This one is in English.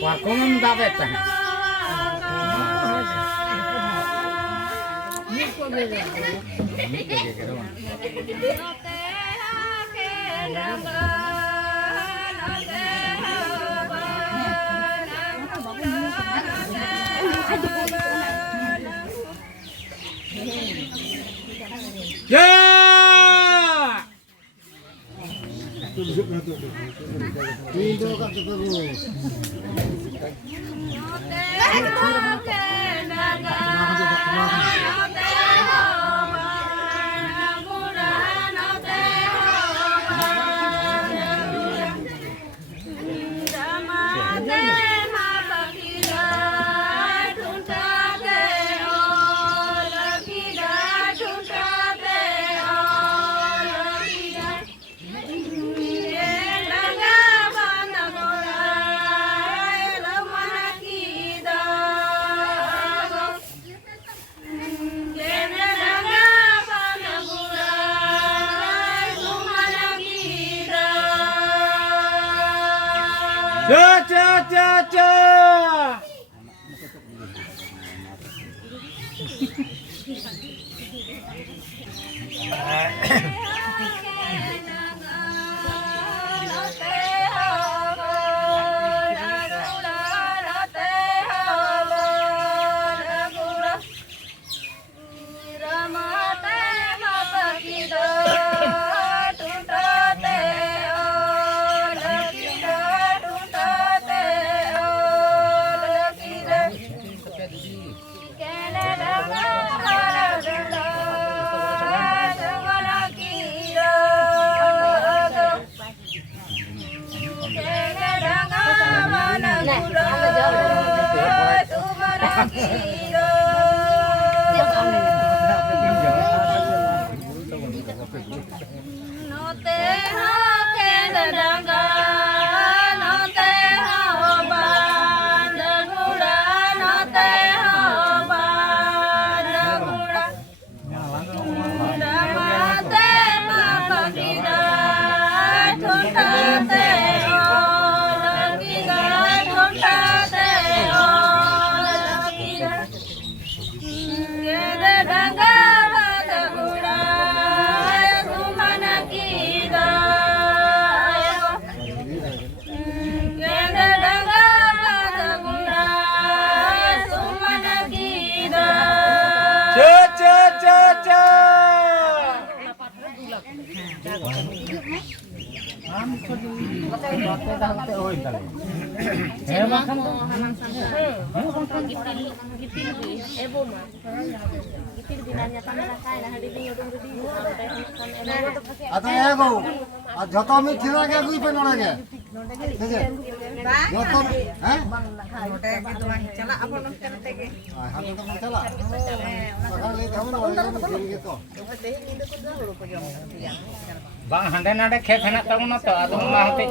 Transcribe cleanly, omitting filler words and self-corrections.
Parkomen dapat kan? Ya! Video kat terus. Cha. Atau ya go, joto mi thira ke gui pe nora ke, ठीक है, joto, हैं? नोटे के तो वहीं चला अब नोटे करते के, हाँ तो हम चला, पकड़ ले हम लोग ये के तो, बांग हंडे नाडे खेत है ना तब ना तो आदमी माहते